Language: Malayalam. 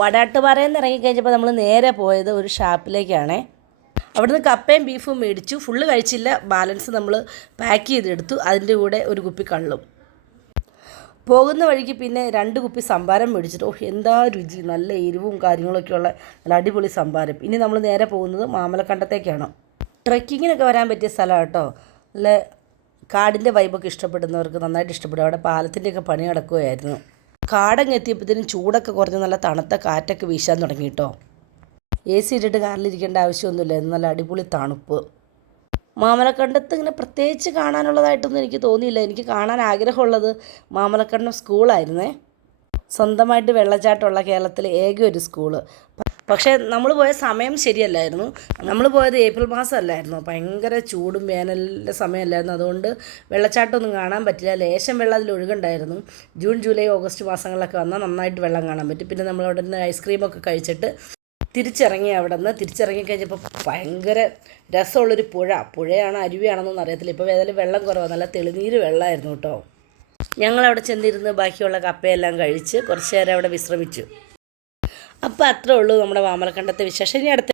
വടാട്ടുപാറയിൽ നിന്ന് ഇറങ്ങിക്കഴിഞ്ഞപ്പോൾ നമ്മൾ നേരെ പോയത് ഒരു ഷാപ്പിലേക്കാണേ. അവിടുന്ന് കപ്പയും ബീഫും മേടിച്ചു. ഫുള്ള് കഴിച്ചില്ല, ബാലൻസ് നമ്മൾ പാക്ക് ചെയ്തെടുത്തു. അതിൻ്റെ കൂടെ ഒരു കുപ്പി കള്ളും. പോകുന്ന വഴിക്ക് പിന്നെ 2 കുപ്പി സംഭാരം മേടിച്ചിട്ട് എന്താ രുചി, നല്ല എരിവും കാര്യങ്ങളൊക്കെയുള്ള നല്ല അടിപൊളി സംഭാരം. ഇനി നമ്മൾ നേരെ പോകുന്നത് മാമലക്കണ്ടത്തേക്കാണ്. ട്രെക്കിങ്ങിനൊക്കെ വരാൻ പറ്റിയ സ്ഥലമാണ് കേട്ടോ. നല്ല കാടിൻ്റെ വൈബൊക്കെ ഇഷ്ടപ്പെടുന്നവർക്ക് നന്നായിട്ട് ഇഷ്ടപ്പെടും. അവിടെ പാലത്തിൻ്റെയൊക്കെ പണി നടക്കുകയായിരുന്നു. കാടങ്ങ് എത്തിയപ്പോഴത്തേനും ചൂടൊക്കെ കുറഞ്ഞ് നല്ല തണുത്ത കാറ്റൊക്കെ വീശാൻ തുടങ്ങി കേട്ടോ. AC ഇട്ടിട്ട് കാറിലിരിക്കേണ്ട ആവശ്യമൊന്നുമില്ല, നല്ല അടിപൊളി തണുപ്പ്. മാമലക്കണ്ടത്ത് ഇങ്ങനെ പ്രത്യേകിച്ച് കാണാനുള്ളതായിട്ടൊന്നും എനിക്ക് തോന്നിയില്ല. എനിക്ക് കാണാൻ ആഗ്രഹമുള്ളത് മാമലക്കണ്ടം സ്കൂളായിരുന്നേ. സ്വന്തമായിട്ട് വെള്ളച്ചാട്ടമുള്ള കേരളത്തിലെ ഏക ഒരു സ്കൂള്. പക്ഷേ നമ്മൾ പോയ സമയം ശരിയല്ലായിരുന്നു. നമ്മൾ പോയത് ഏപ്രിൽ മാസമല്ലായിരുന്നു, ഭയങ്കര ചൂടും വേനലിൻ്റെ സമയമല്ലായിരുന്നു. അതുകൊണ്ട് വെള്ളച്ചാട്ടമൊന്നും കാണാൻ പറ്റില്ല. ലേശം വെള്ളം അതിൽ ഒഴുകുണ്ടായിരുന്നു. ജൂൺ ജൂലൈ ഓഗസ്റ്റ് മാസങ്ങളിലൊക്കെ വന്നാൽ നന്നായിട്ട് വെള്ളം കാണാൻ പറ്റും. പിന്നെ നമ്മൾ അവിടെ നിന്ന് ഐസ്ക്രീമൊക്കെ കഴിച്ചിട്ട് തിരിച്ചിറങ്ങി. തിരിച്ചിറങ്ങിക്കഴിഞ്ഞപ്പോൾ ഭയങ്കര രസമുള്ളൊരു പുഴയാണോ അരുവിയാണെന്നൊന്നും അറിയത്തില്ല. ഇപ്പോൾ ഏതായാലും വെള്ളം കുറവാണ്, നല്ല തെളിനീര് വെള്ളമായിരുന്നു കേട്ടോ. ഞങ്ങളവിടെ ചെന്നിരുന്ന് ബാക്കിയുള്ള കപ്പയെല്ലാം കഴിച്ച് കുറച്ച് നേരം അവിടെ വിശ്രമിച്ചു. അപ്പോൾ അത്രേ ഉള്ളൂ നമ്മുടെ മാമലക്കണ്ടത്തെ വിശേഷം. ഇനി അടുത്ത